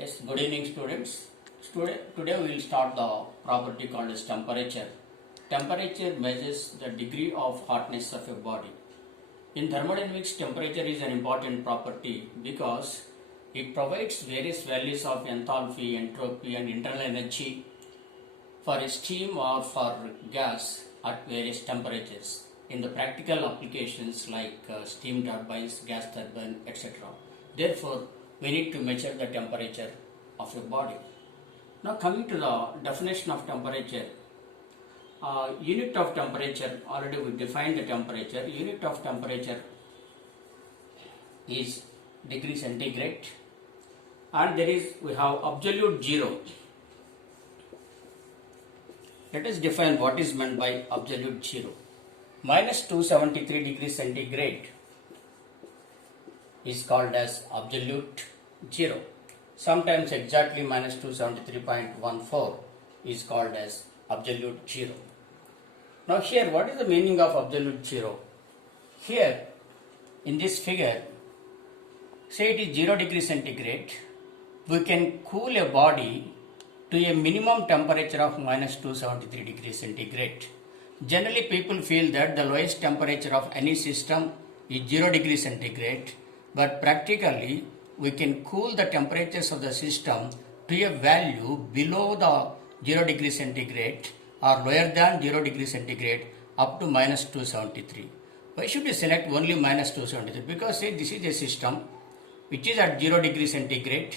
Yes, good evening students. Today we will start the property called as temperature. Temperature measures the degree of hotness of a body. In thermodynamics, temperature is an important property because it provides various values of enthalpy, entropy and internal energy for a steam or for gas at various temperatures in the practical applications like steam turbines, gas turbine, etc. Therefore, we need to measure the temperature of a body. Now coming to the definition of temperature, unit of temperature, already we defined the temperature. Unit of temperature is degree centigrade, and we have absolute zero. Let us define what is meant by absolute zero. Minus 273 degrees centigrade is called as absolute zero. Sometimes exactly minus 273.14 is called as absolute zero. Now here, what is the meaning of absolute zero? Here in this figure, say it is 0 degree centigrade, we can cool a body to a minimum temperature of minus 273 degrees centigrade. Generally people feel that the lowest temperature of any system is 0 degree centigrade, but practically we can cool the temperatures of the system to a value below the 0 degree centigrade or lower than 0 degree centigrade up to minus 273. Why should we select only minus 273? Because say this is a system which is at 0 degree centigrade.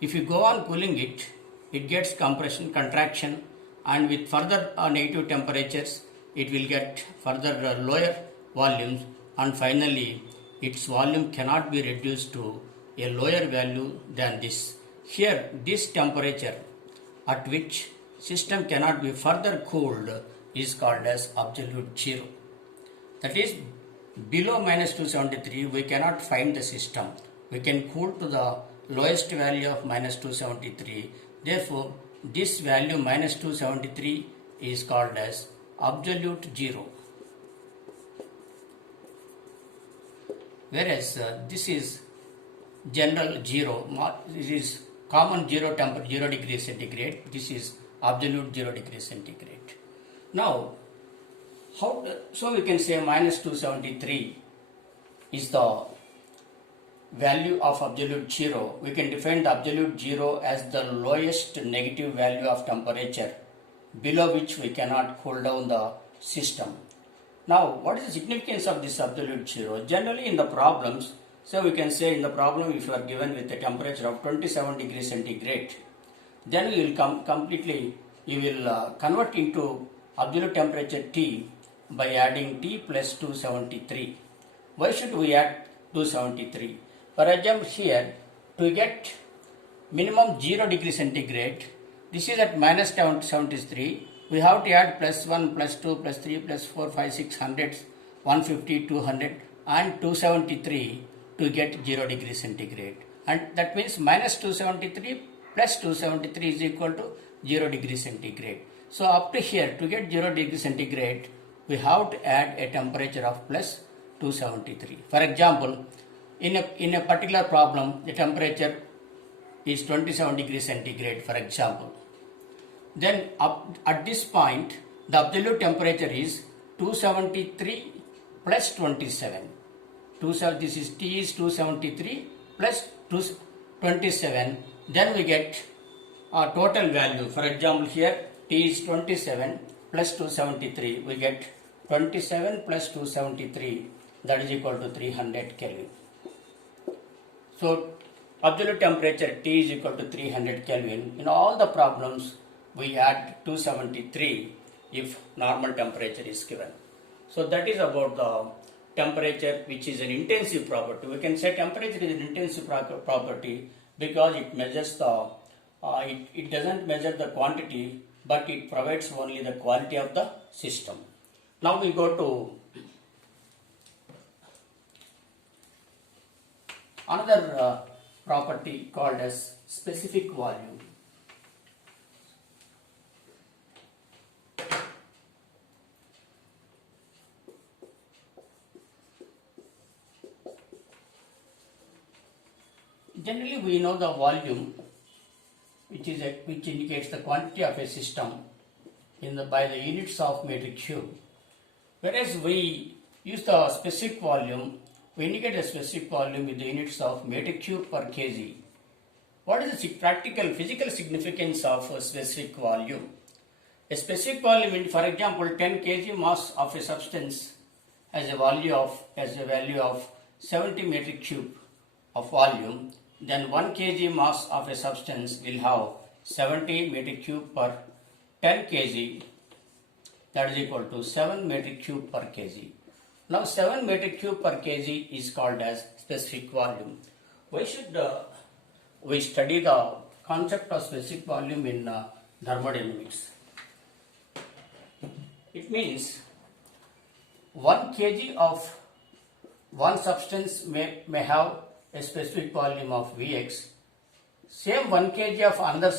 If you go on cooling it, it gets compression, contraction, and with further negative temperatures, it will get further lower volumes, and finally its volume cannot be reduced to a lower value than this. Here, this temperature at which system cannot be further cooled is called as absolute zero. That is, below minus 273 we cannot find the system. We can cool to the lowest value of minus 273. Therefore, this value minus 273 is called as absolute zero. Whereas this is general zero, this is common zero temperature 0 degree centigrade, this is absolute 0 degree centigrade. Now, so we can say minus 273 is the value of absolute zero. We can define the absolute zero as the lowest negative value of temperature below which we cannot cool down the system. Now, what is the significance of this absolute zero? Generally in the problems, so we can say in the problem if you are given with a temperature of 27 degrees centigrade, then you will convert into absolute temperature T by adding T plus 273. Why should we add 273? For example, here to get minimum 0 degree centigrade, this is at minus 73, we have to add plus 1, plus 2, plus 3, plus 4, 5, 6, 100, 150, 200 and 273 to get 0 degree centigrade. And that means minus 273 plus 273 is equal to 0 degree centigrade. So up to here, to get 0 degree centigrade, we have to add a temperature of plus 273. For example, in a particular problem, the temperature is 27 degrees centigrade, for example. Then at this point, the absolute temperature is 273 plus 27. This is T is 273 plus 27. Then we get a total value. For example, here T is 27 plus 273. We get 27 plus 273, that is equal to 300 Kelvin. So absolute temperature T is equal to 300 Kelvin. In all the problems, we add 273 if normal temperature is given. So that is about the temperature, which is an intensive property. We can say temperature is an intensive property because it measures it doesn't measure the quantity, but it provides only the quality of the system. Now we go to another property called as specific volume. Generally we know the volume which indicates the quantity of a system by the units of metric cube. Whereas we use the specific volume, we indicate the specific volume with the units of metric cube per kg. What is the practical physical significance of a specific volume? A specific volume, for example, 10 kg mass of a substance has a value of 70 metric cube of volume, then 1 kg mass of a substance will have 70 metric cube per 10 kg, that is equal to 7 metric cube per kg. Now 7 metric cube per kg is called as specific volume. Why should we study the concept of specific volume in thermodynamics? It means 1 kg of one substance may have a specific volume of Vx. Same 1 kg of another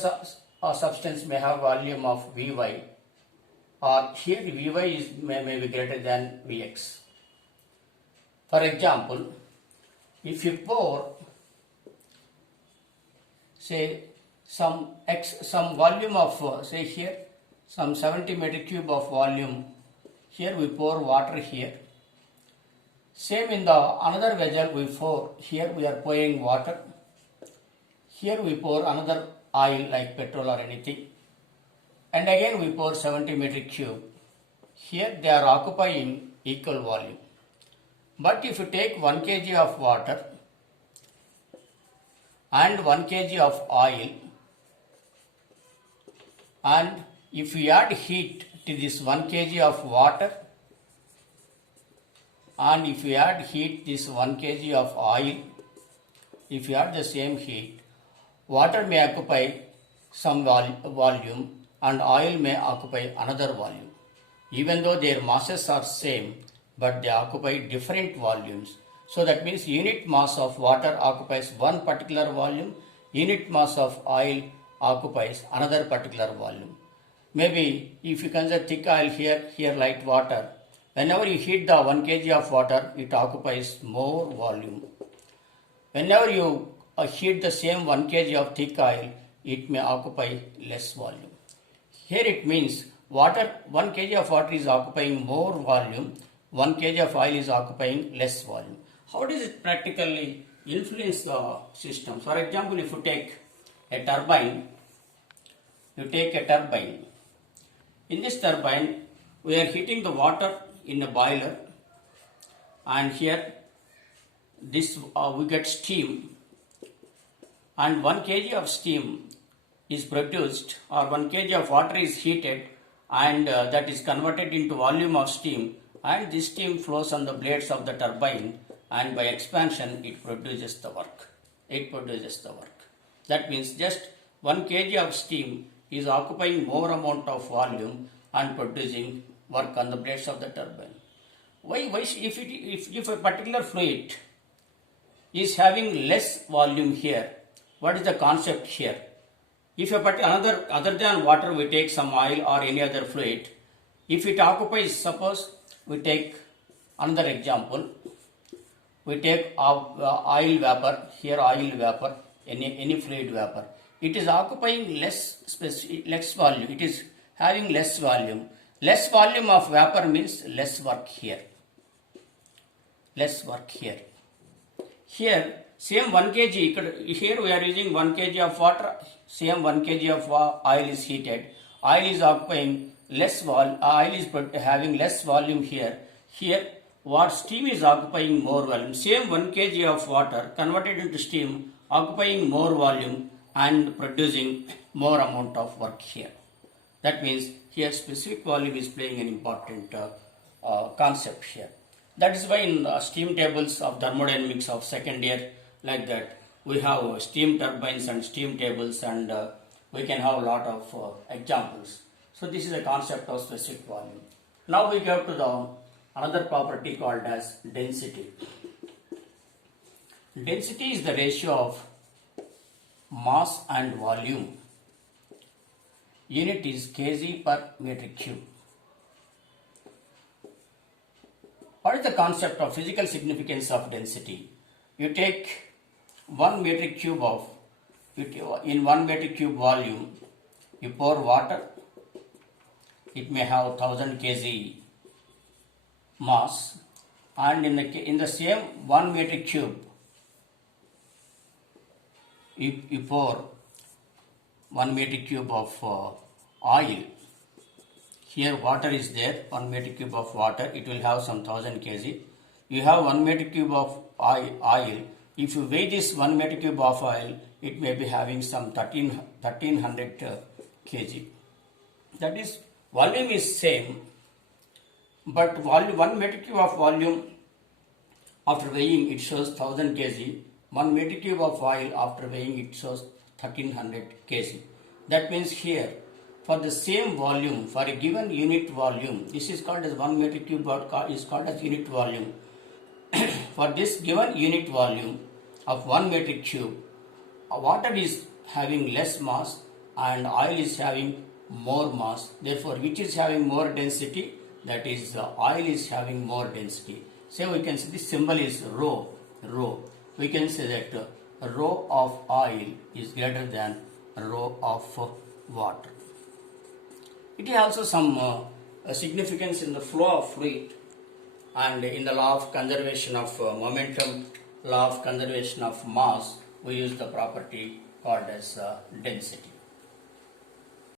substance may have volume of Vy, or here Vy may be greater than Vx. For example, if you pour say some volume of say here some 70 metric cube of volume, here we pour water here. Same in the another vessel we pour, here we are pouring water, here we pour another oil like petrol or anything, and again we pour 70 metric cube. Here they are occupying equal volume. But if you take 1 kg of water and 1 kg of oil, and if we add heat to this 1 kg of water, and if we add heat this 1 kg of oil, if we add the same heat, water may occupy some volume and oil may occupy another volume. Even though their masses are same, but they occupy different volumes. So that means unit mass of water occupies one particular volume, unit mass of oil occupies another particular volume. Maybe if you consider thick oil here light water, whenever you heat the 1 kg of water, it occupies more volume. Whenever you heat the same 1 kg of thick oil, it may occupy less volume. Here it means 1 kg of water is occupying more volume, 1 kg of oil is occupying less volume. How does it practically influence the system? For example, if you take a turbine, in this turbine, we are heating the water in a boiler, and here this we get steam, and 1 kg of steam is produced, or 1 kg of water is heated, and that is converted into volume of steam, and this steam flows on the blades of the turbine, and by expansion it produces the work. That means just 1 kg of steam is occupying more amount of volume and producing work on the blades of the turbine. Why if a particular fluid is having less volume here, what is the concept here? If a particular other than water we take some oil or any other fluid, if it occupies, suppose we take another example, we take oil vapor, here oil vapor, any fluid vapor. It is occupying less volume, it is having less volume. Less volume of vapor means less work here. Here, same 1 kg, here we are using 1 kg of water, same 1 kg of oil is heated. Oil is occupying having less volume here. Here, what steam is occupying more volume. Same 1 kg of water converted into steam, occupying more volume and producing more amount of work here. That means here specific volume is playing an important concept here. That is why in steam tables of thermodynamics of second year, like that, we have steam turbines and steam tables, and we can have a lot of examples. So this is a concept of specific volume. Now we go to the another property called as density. Density is the ratio of mass and volume. Unit is kg per metric cube. What is the concept of physical significance of density? You take 1 metric cube of in 1 meter cube volume, you pour water, it may have 1000 kg mass, and in the same 1 meter cube, you pour 1 meter cube of oil. Here water is there, 1 meter cube of water, it will have some 1000 kg. You have 1 meter cube of oil. If you weigh this 1 meter cube of oil, it may be having some 1300 kg. That is, volume is same, but 1 meter cube of volume, after weighing it shows 1000 kg. 1 meter cube of oil, after weighing it shows 1300 kg. That means here, for the same volume, for a given unit volume, this is called as 1 meter cube, is called as unit volume. For this given unit volume of 1 meter cube, water is having less mass and oil is having more mass. Therefore, which is having more density? That is, oil is having more density. So we can see this symbol is rho. We can say that rho of oil is greater than rho of water. It has also some significance in the flow of fluid and in the law of conservation of momentum, law of conservation of mass. We use the property called as density.